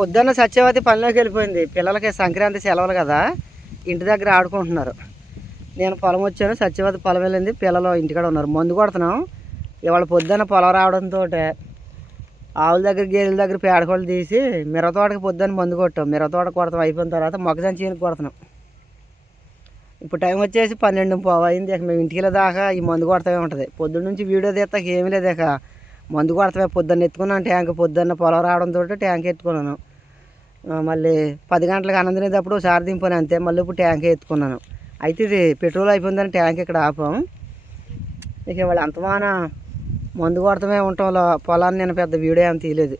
పొద్దున్న సత్యవతి పనిలోకి వెళ్ళిపోయింది. పిల్లలకి సంక్రాంతి సెలవులు కదా ఇంటి దగ్గర ఆడుకుంటున్నారు. నేను పొలం వచ్చాను సత్యవతి పొలం వెళ్ళింది పిల్లలు ఇంటికాడ ఉన్నారు. మందు కొడుతున్నాం. ఇవాళ పొద్దున్న పొలం రావడంతో ఆవుల దగ్గర గేదెల దగ్గర పేడకోళ్ళు తీసి మిరతోటకి పొద్దున్న మందు కొట్టాం. మిరతోట కొడతాం అయిపోయిన తర్వాత మొక్కజొన్న చీనికి కొడుతున్నాం. ఇప్పుడు టైం వచ్చేసి పన్నెండు పావు అయింది. ఇక మేము ఇంటికి దాకా ఈ మందు కొడతామే ఉంటుంది. పొద్దున్న నుంచి వీడియో తీస్తాక ఏమీ లేదు ఇక. మందు కొడతామే. పొద్దున్న ఎత్తుకున్నాను ట్యాంక్ పొద్దున్న పొలం రావడంతో ట్యాంక్ ఎత్తుకున్నాను. మళ్ళీ పది గంటలకు అన్నం తినేటప్పుడు సారి దింపాను అంతే. మళ్ళీ ఇప్పుడు ట్యాంక్ ఎత్తుకున్నాను. అయితే ఇది పెట్రోల్ అయిపోయిందని ట్యాంక్ ఇక్కడ ఆపాం. ఇక వాళ్ళు అంతమాన మందు కొడతామే ఉంటాం. పొలాన్ని నేను పెద్ద వీడియో ఏం తీయలేదు.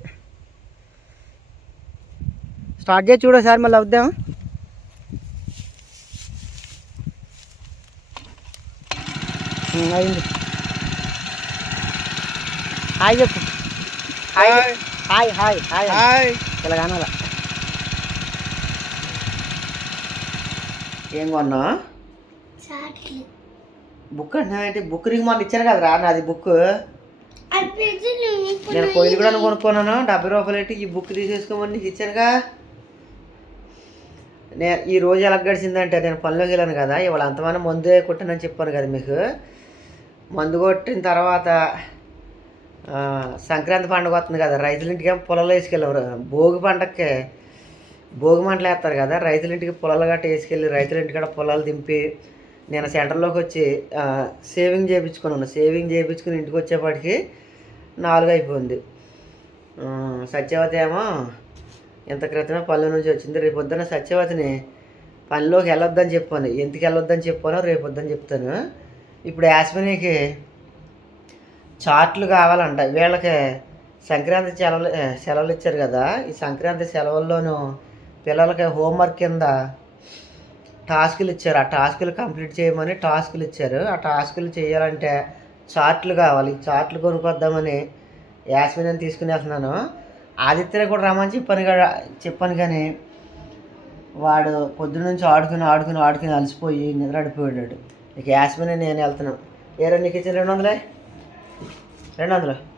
స్టార్ట్ చేసి చూడ సార్ మళ్ళీ అవుద్దాం అయింది. హాయ్ చెప్పు. Hi. Hi. Hi hi hi. ఇలా ఏం కొన్నా బుక్ అంటే ఏంటి? బుక్ నీకు మొన్న ఇచ్చాను కదరా నాది బుక్. నేను కొయ్యలు కూడా కొనుక్కున్నాను. డెబ్బై రూపాయలు పెట్టి ఈ బుక్ తీసేసుకోమని నీకు ఇచ్చానుగా నేను ఈ రోజు ఎలా గడిచిందంటే నేను పనిలోకి వెళ్ళాను కదా. ఇవాళ అంతమంది మందు కొట్టానని చెప్పాను కదా మీకు. మందు కొట్టిన తర్వాత సంక్రాంతి పండుగ వస్తుంది కదా. రైతుల ఇంటికి పొలాలు వేసుకెళ్ళాం. భోగి పండగకి భోగి మంటలు వేస్తారు కదా. రైతుల ఇంటికి పొలాలు గట్ట వేసుకెళ్ళి రైతుల ఇంటికాడ పొలాలు దింపి నేను సెంటర్లోకి వచ్చి సేవింగ్ చేయించుకున్నాను సేవింగ్ చేయించుకుని ఇంటికి వచ్చేపాటికి నాలుగు అయిపోయింది. సత్యవతి ఏమో ఇంత క్రితమే పల్లె నుంచి వచ్చింది. రేపు పొద్దున్న సత్యవతిని పనిలోకి వెళ్ళొద్దని చెప్పాను. ఎందుకు వెళ్ళొద్దని చెప్పానో రేపు వద్దని చెప్తాను. ఇప్పుడు యాస్మినికి చార్ట్లు కావాలంట. వీళ్ళకి సంక్రాంతి సెలవులు సెలవులు ఇచ్చారు కదా. ఈ సంక్రాంతి సెలవుల్లోనూ పిల్లలకి హోంవర్క్ కింద టాస్కులు ఇచ్చారు. ఆ టాస్కులు కంప్లీట్ చేయమని టాస్కులు ఇచ్చారు. ఆ టాస్కులు చేయాలంటే చార్ట్లు కావాలి. చార్ట్లు కొనుక్కొద్దామని యాస్మిన్ తీసుకుని వెళ్తున్నాను. ఆదిత్యరే కూడా రమ్మని చెప్పాను కదా చెప్పాను కానీ వాడు పొద్దున్న నుంచి ఆడుకుని ఆడుకుని ఆడుకుని అలసిపోయి నిద్రడిపోయాడు ఇక యాస్మిన్ నేను వెళ్తున్నాం. ఏ రెండు నీకు ఇచ్చిన రెండు వందలే? రెండు వందలు.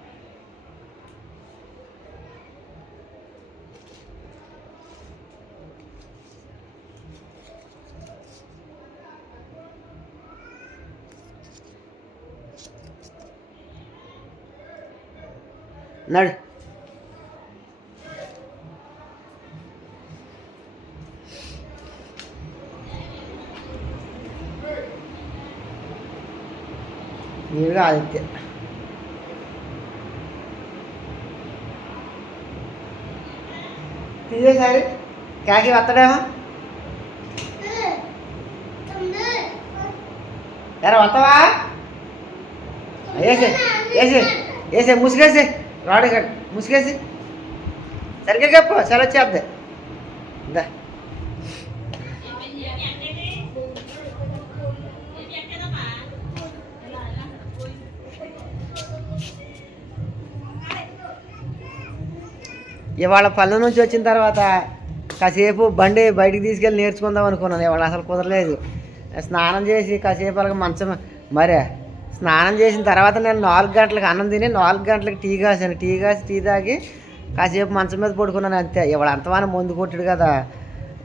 नड़ सारे क्या की बात रहे हम यार तो ऐसे ऐसे ऐसे मुश्किल से। ఇక్కడ ముసుగేసి. సరిగ్గా చెప్పు సెలవు చేద్దా ఇందా ఇవాళ పల్లె నుంచి వచ్చిన తర్వాత కాసేపు బండి బయటికి తీసుకెళ్ళి నేర్చుకుందాం అనుకున్నాను. ఇవాళ అసలు కుదరలేదు. స్నానం చేసి కాసేపు అలాగ మంచం మరే స్నానం చేసిన తర్వాత నేను నాలుగు గంటలకు అన్నం తిని నాలుగు గంటలకు టీ కాసాను టీ కాసి టీ తాగి కాసేపు మంచం మీద పడుకున్నాను అంతే. ఇవాళ అంతమానం ముందు కొట్టాడు కదా.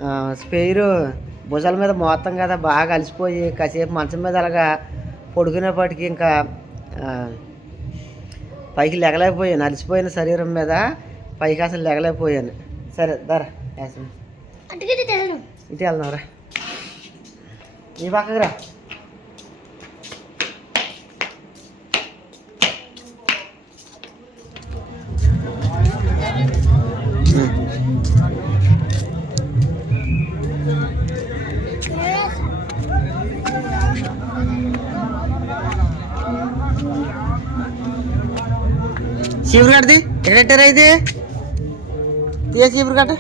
ఆ, స్పేరు భుజాల మీద మోత్తం కదా బాగా అలసిపోయి కాసేపు మంచం మీద అలాగా పడుకునేపాటికి ఇంకా పైకి లెగలేకపోయాను. అలసిపోయిన శరీరం మీద పైకి అసలు లెగలేకపోయాను. సరే దర ఇటు వెళ్దాంరా ఈ పక్కకు రా. చీపురు కట్టది ఎక్కడెట్టారా ఇది తీయ చీపురు కట్ట.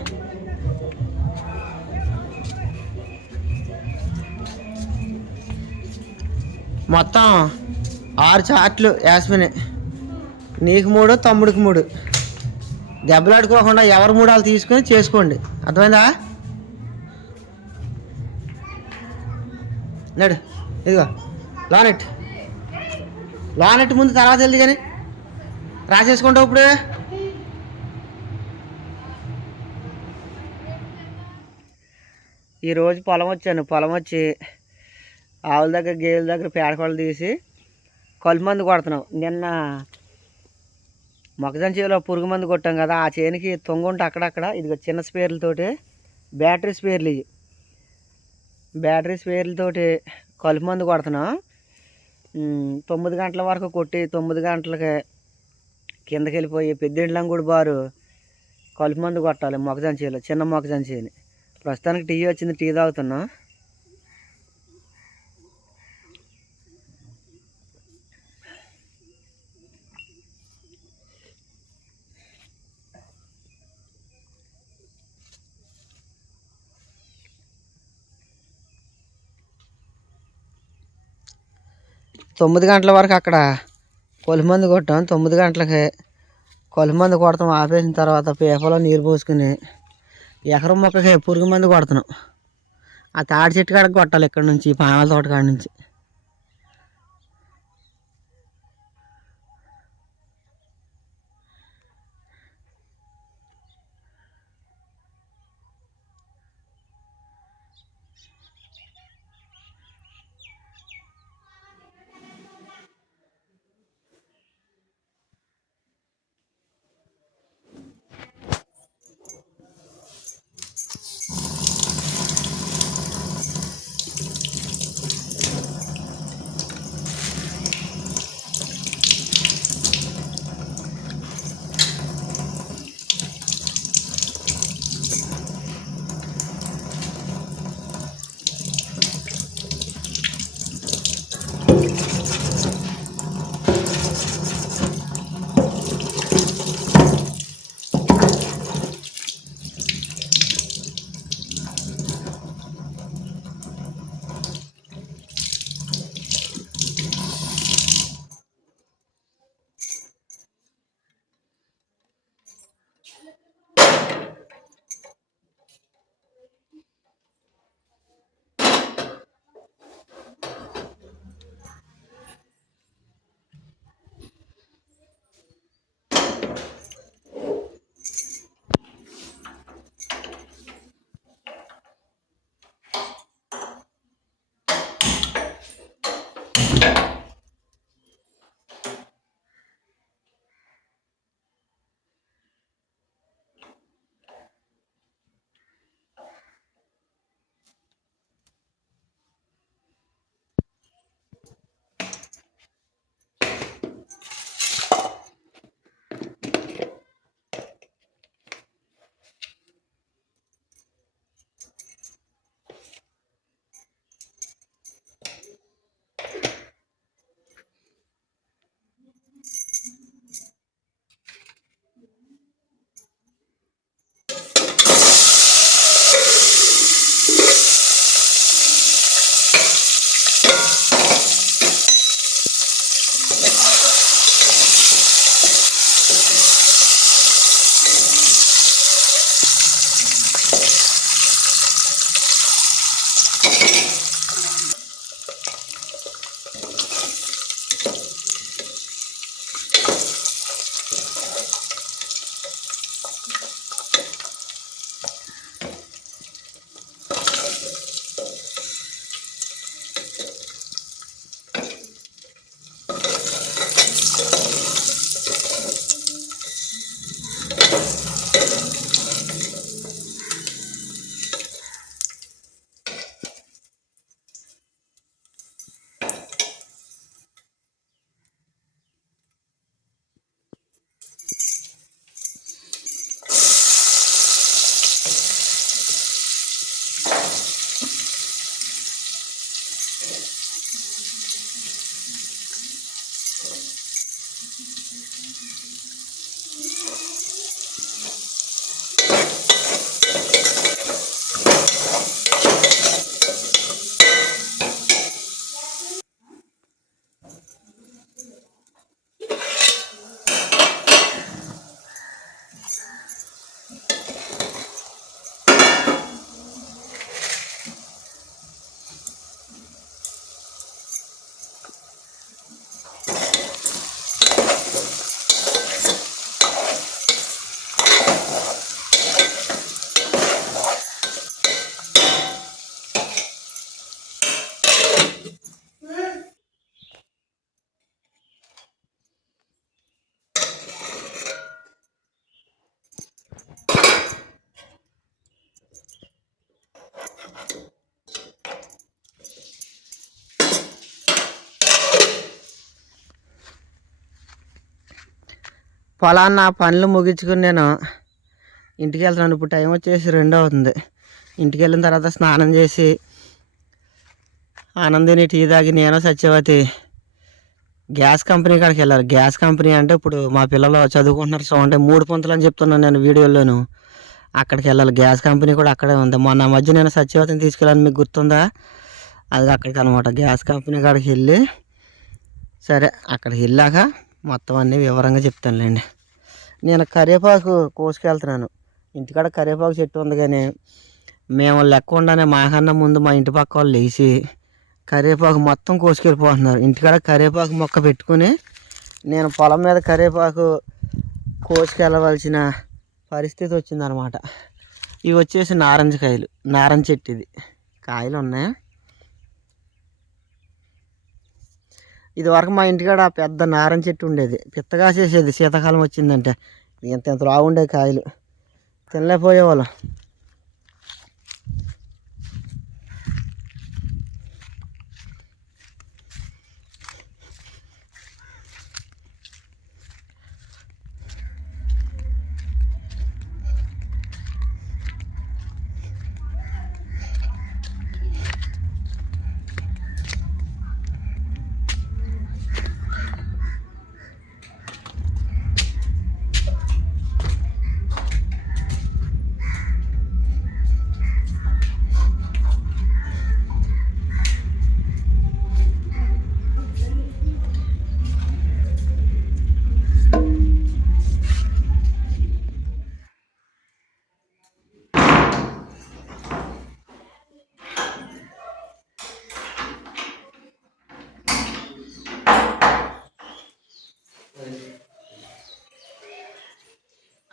మొత్తం ఆరు చాట్లు యాస్మిని. నీకు మూడు తమ్ముడికి మూడు. దెబ్బలాడుకోకుండా ఎవరు మూడు వాళ్ళు తీసుకొని చేసుకోండి. అర్థమైందా? నడు ఇదిగో లానెట్ లానెట్ ముందు తర్వాత వెళ్ళి కానీ రాసేసుకుంటావు ఇప్పుడు? ఈరోజు పొలం వచ్చాను. పొలం వచ్చి ఆవుల దగ్గర గేదెల దగ్గర పేడకొళ్ళు తీసి కలుపు మందు కొడుతున్నాం. నిన్న మొక్కజొన్న చేలో పురుగు మందు కొట్టాం కదా ఆ చేనికి తొంగుంటే అక్కడక్కడ ఇదిగో చిన్న స్పేర్లతోటి బ్యాటరీ స్పేర్లు ఇవి. బ్యాటరీ స్పేర్లతోటి కలుపు మందు కొడుతున్నాం. తొమ్మిది గంటల వరకు కొట్టి తొమ్మిది గంటలకి కిందకి వెళ్ళిపోయి పెద్దింట్లంగుడి బారు కలుపు మందు కొట్టాలి మొక్కజొన్న చిన్న మొక్కజొన్న చేని ప్రస్తుతానికి టీ వచ్చింది టీ తాగుతున్నాం. తొమ్మిది గంటల వరకు అక్కడ కొలిమంది కొట్టాం. తొమ్మిది గంటలకి కొలిమంది కొడతాం. ఆపేసిన తర్వాత పేపర్లో నీరు పోసుకుని ఎకరం మొక్కకి పురుగు మందు కొడుతున్నాం. ఆ తాడి చెట్టు కాడకి కొట్టాలి ఇక్కడ నుంచి పామాల తోట కాడ నుంచి. పొలాన్న పనులు ముగించుకుని నేను ఇంటికి వెళ్తున్నాను. ఇప్పుడు టైం వచ్చేసి రెండు అవుతుంది. ఇంటికి వెళ్ళిన తర్వాత స్నానం చేసి ఆనందిని టీ తాగి నేను సత్యవతి గ్యాస్ కంపెనీ కాడికి వెళ్ళాలి. గ్యాస్ కంపెనీ అంటే ఇప్పుడు మా పిల్లలు చదువుకుంటున్నారు సో అంటే మూడు పొంతలు అని చెప్తున్నాను నేను వీడియోలోను అక్కడికి వెళ్ళాలి. గ్యాస్ కంపెనీ కూడా అక్కడే ఉంది. మొన్న మధ్య నేను సత్యవతిని తీసుకెళ్ళాను. మీకు గుర్తుందా? అది అక్కడికి అనమాట గ్యాస్ కంపెనీ కాడికి వెళ్ళి సరే అక్కడికి వెళ్ళాక మొత్తం అన్నీ వివరంగా చెప్తానులేండి. నేను కరివేపాకు కోసుకెళ్తున్నాను. ఇంటికాడ కరివేపాకు చెట్టు ఉంది కానీ మేము లెక్కకుండానే మాకన్నా ముందు మా ఇంటి పక్క వాళ్ళు లేచి కరివేపాకు మొత్తం కోసుకెళ్ళిపోతున్నారు. ఇంటికాడ కరివేపాకు మొక్క పెట్టుకుని నేను పొలం మీద కరివేపాకు కోసుకెళ్ళవలసిన పరిస్థితి వచ్చిందనమాట. ఇవి వచ్చేసి నారింజ కాయలు నారింజ చెట్టు ఇది. కాయలు ఉన్నాయి? ఇది వరకు మా ఇంటికాడ పెద్ద నారింజ చెట్టు ఉండేది. పిత్తగా చేసేది శీతాకాలం వచ్చిందంటే. ఇంత ఇంత లావుండే కాయలు. తినలేకపోయేవాళ్ళం.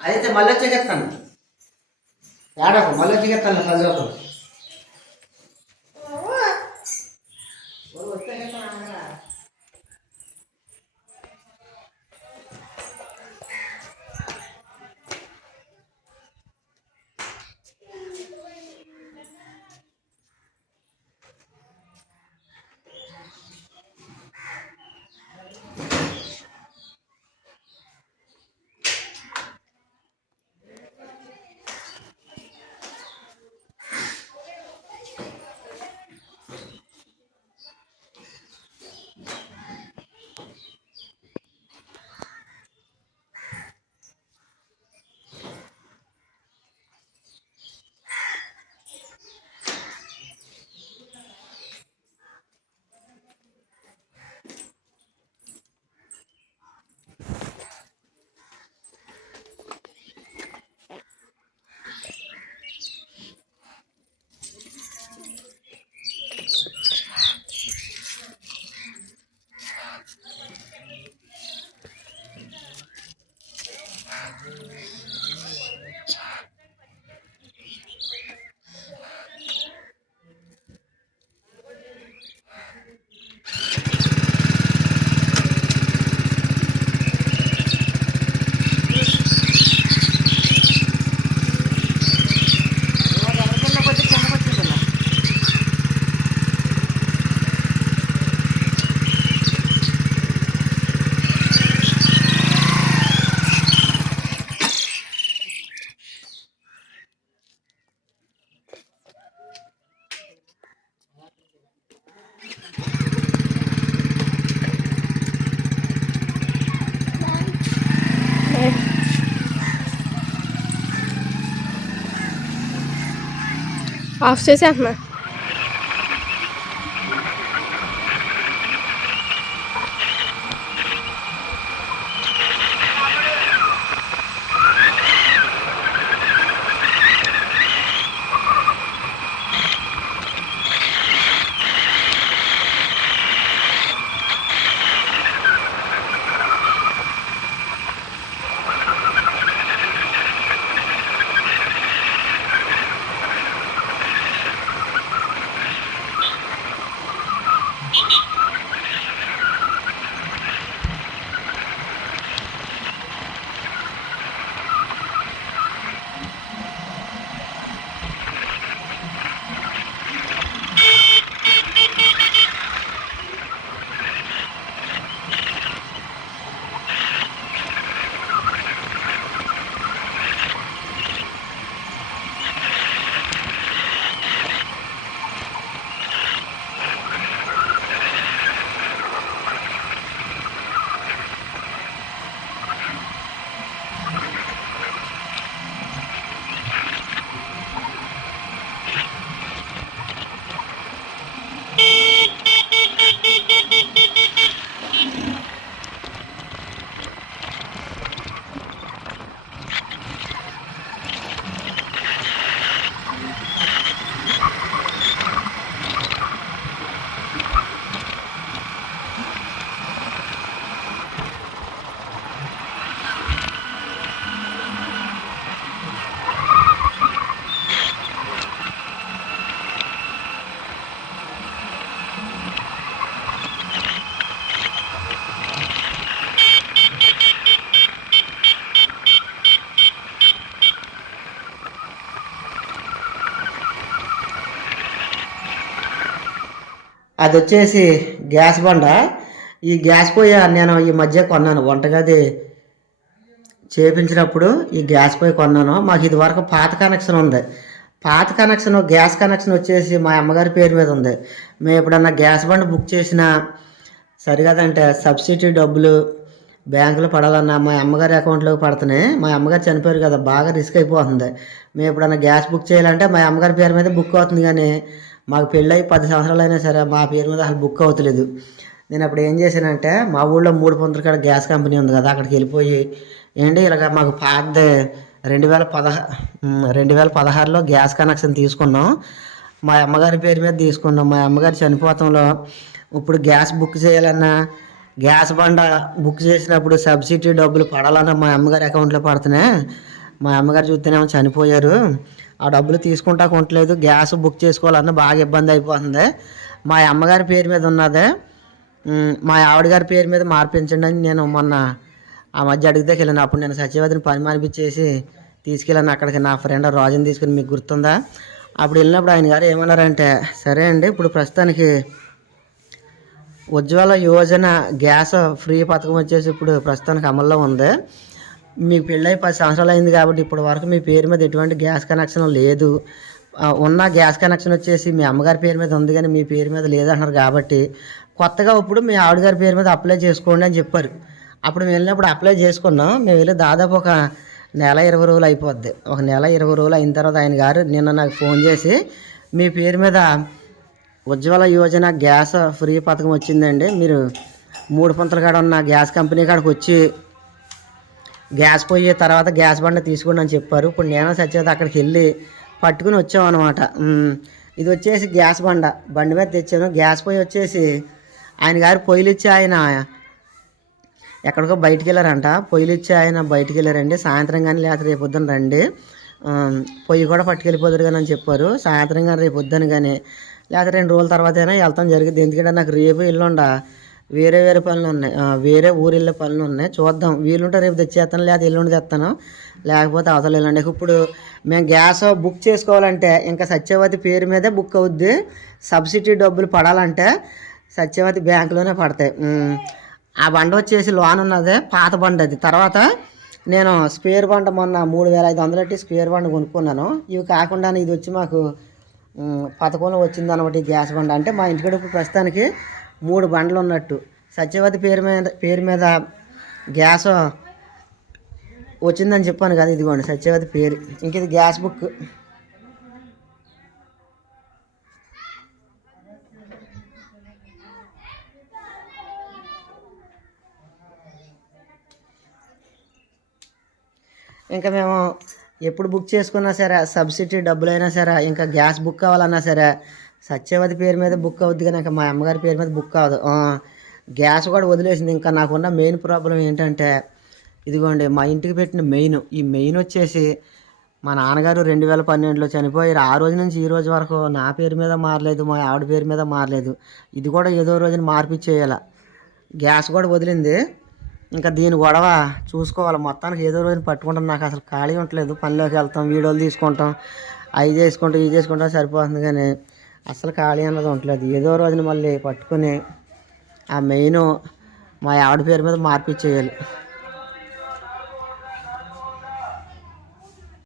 అయితే మళ్ళీ వచ్చేకెత్తాను ఏడకు మళ్ళీ వచ్చి చెప్తాను రూపాయలు ఆఫ్ చేసేస్తున్నా అది వచ్చేసి గ్యాస్ బండ. ఈ గ్యాస్ పొయ్యి నేను ఈ మధ్య కొన్నాను. వంటగది చేపించినప్పుడు ఈ గ్యాస్ పొయ్యి కొన్నాను. మాకు ఇది వరకు పాత కనెక్షన్ ఉంది. పాత కనెక్షన్ గ్యాస్ కనెక్షన్ వచ్చేసి మా అమ్మగారి పేరు మీద ఉంది. మేము ఎప్పుడన్నా గ్యాస్ బండ బుక్ చేసినా సరిగదంటే సబ్సిడీ డబ్బులు బ్యాంకులో పడాలన్నా మా అమ్మగారి అకౌంట్లోకి పడుతున్నాయి మా అమ్మగారు చనిపోయారు కదా బాగా రిస్క్ అయిపోతుంది. మేము ఎప్పుడన్నా గ్యాస్ బుక్ చేయాలంటే మా అమ్మగారి పేరు మీద బుక్ అవుతుంది కానీ మాకు పెళ్ళై పది సంవత్సరాలు అయినా సరే మా పేరు మీద అసలు బుక్ అవుతలేదు. నేను అప్పుడు ఏం చేశానంటే మా ఊళ్ళో మూడు పొందల కాడ గ్యాస్ కంపెనీ ఉంది కదా అక్కడికి వెళ్ళిపోయి ఏంటి ఇలాగ మాకు పాత రెండు వేల పదహ రెండు వేల పదహారులో గ్యాస్ కనెక్షన్ తీసుకున్నాం. మా అమ్మగారి పేరు మీద తీసుకున్నాం. మా అమ్మగారు చనిపోతంలో ఇప్పుడు గ్యాస్ బుక్ చేయాలన్నా గ్యాస్ బండ బుక్ చేసినప్పుడు సబ్సిడీ డబ్బులు పడాలన్నా మా అమ్మగారి అకౌంట్లో పడుతున్నాయి. మా అమ్మగారు చూస్తేనేమో చనిపోయారు. ఆ డబ్బులు తీసుకుంటా కొనట్లేదు గ్యాస్ బుక్ చేసుకోవాలన్న బాగా ఇబ్బంది అయిపోతుంది. మా అమ్మగారి పేరు మీద ఉన్నదే. మా ఆవిడ గారి పేరు మీద మార్పించండి అని నేను మొన్న ఆ మధ్య అడిగితే వెళ్ళాను. అప్పుడు నేను సత్యవతిని పని మానిపించేసి తీసుకెళ్ళాను అక్కడికి. నా ఫ్రెండ్ రాజుని తీసుకుని మీకు గుర్తుందా? అప్పుడు వెళ్ళినప్పుడు ఆయన గారు ఏమన్నారంటే సరే అండి ఇప్పుడు ప్రస్తుతానికి ఉజ్వల యోజన గ్యాస్ ఫ్రీ పథకం వచ్చేసి ఇప్పుడు ప్రస్తుతానికి అమల్లో ఉంది. మీకు పెళ్ళై పది సంవత్సరాలు అయింది కాబట్టి ఇప్పటి వరకు మీ పేరు మీద ఎటువంటి గ్యాస్ కనెక్షన్ లేదు. ఉన్న గ్యాస్ కనెక్షన్ వచ్చేసి మీ అమ్మగారి పేరు మీద ఉంది కానీ మీ పేరు మీద లేదంటున్నారు కాబట్టి కొత్తగా ఇప్పుడు మీ ఆవిడగారి పేరు మీద అప్లై చేసుకోండి అని చెప్పారు. అప్పుడు మేము వెళ్ళినప్పుడు అప్లై చేసుకున్నాం. మేము వెళ్ళి దాదాపు ఒక నెల ఇరవై రోజులు అయిపోద్ది. ఒక నెల ఇరవై రోజులు అయిన తర్వాత ఆయన గారు నిన్న నాకు ఫోన్ చేసి మీ పేరు మీద ఉజ్వల యోజన గ్యాస్ ఫ్రీ పథకం వచ్చిందండి. మీరు మూడు పంతల కాడ ఉన్న గ్యాస్ కంపెనీ కాడికి వచ్చి గ్యాస్ పోయే తర్వాత గ్యాస్ బండ తీసుకోండి అని చెప్పారు. ఇప్పుడు నేను సచ్చేత అక్కడికి వెళ్ళి పట్టుకుని వచ్చాం అనమాట ఇది వచ్చేసి గ్యాస్ బండ. బండి మీద తెచ్చాను. గ్యాస్ పొయ్యి వచ్చేసి ఆయన గారు పొయ్యిలు ఇచ్చి ఆయన ఎక్కడికో బయటికి వెళ్ళారంట. పొయ్యిలు ఇచ్చి ఆయన బయటికి వెళ్ళారండి. సాయంత్రం కానీ లేకపోతే రేపు పొద్దున రండి. పొయ్యి కూడా పట్టుకెళ్ళిపోతారు కానీ అని చెప్పారు. సాయంత్రం కానీ రేపు పొద్దున కానీ లేకపోతే రెండు రోజుల తర్వాత అయినా వెళ్తాం జరిగింది. ఎందుకంటే నాకు రేపు ఎల్లుండ వేరే వేరే పనులు ఉన్నాయి. వేరే ఊరు వెళ్ళే పనులు ఉన్నాయి. చూద్దాం. వీలుంటే రేపు తెచ్చేస్తాను లేదా ఎల్లుండి తెస్తాను. లేకపోతే అవతల వెళ్ళండి ఇప్పుడు మేము గ్యాస్ బుక్ చేసుకోవాలంటే ఇంకా సత్యవతి పేరు మీదే బుక్ అవుద్ది. సబ్సిడీ డబ్బులు పడాలంటే సత్యవతి బ్యాంకులోనే పడతాయి. ఆ బండ వచ్చేసి లోన్ ఉన్నదే పాత బండ అది. తర్వాత నేను స్పేర్ బండ మొన్న మూడు వేల ఐదు వందలు పెట్టి స్పేర్ బండ కొనుక్కున్నాను. ఇవి కాకుండా ఇది వచ్చి మాకు పథకంలో వచ్చింది అనమాట ఈ గ్యాస్ బండ. అంటే మా ఇంటికాడ ఇప్పుడు ప్రస్తుతానికి మూడు బండ్లు ఉన్నట్టు. సత్యవతి పేరు మీద పేరు మీద గ్యాస్ వచ్చిందని చెప్పాను కదా ఇదిగోండి సత్యవతి పేరు. ఇంక ఇది గ్యాస్ బుక్. ఇంకా మేము ఎప్పుడు బుక్ చేసుకున్నా సరే సబ్సిడీ డబ్బులైనా సరే ఇంకా గ్యాస్ బుక్ కావాలన్నా సరే సత్యవతి పేరు మీద బుక్ అవుద్ది కానీ ఇంకా మా అమ్మగారి పేరు మీద బుక్ అవ్వదు గ్యాస్ కూడా వదిలేసింది. ఇంకా నాకున్న మెయిన్ ప్రాబ్లం ఏంటంటే ఇదిగోండి మా ఇంటికి పెట్టిన మెయిన్ ఈ మెయిన్ వచ్చేసి మా నాన్నగారు రెండు వేల పన్నెండులో చనిపోయారు. ఆ రోజు నుంచి ఈ రోజు వరకు నా పేరు మీద మారలేదు మా ఆవిడ పేరు మీద మారలేదు. ఇది కూడా ఏదో రోజున మార్పిచ్చేయాల గ్యాస్ కూడా వదిలింది. ఇంకా దీని గొడవ చూసుకోవాలి. మొత్తానికి ఏదో రోజున పట్టుకుంటాం నాకు అసలు ఖాళీ ఉండలేదు పనిలోకి వెళ్తాం వీడియోలు తీసుకుంటాం అవి చేసుకుంటాం ఇవి చేసుకుంటాం సరిపోతుంది కానీ అసలు ఖాళీ అన్నది ఉండలేదు. ఏదో రోజున మళ్ళీ పట్టుకుని ఆ మెయిన్ మా ఆవిడ పేరు మీద మార్పిచ్చేయాలి.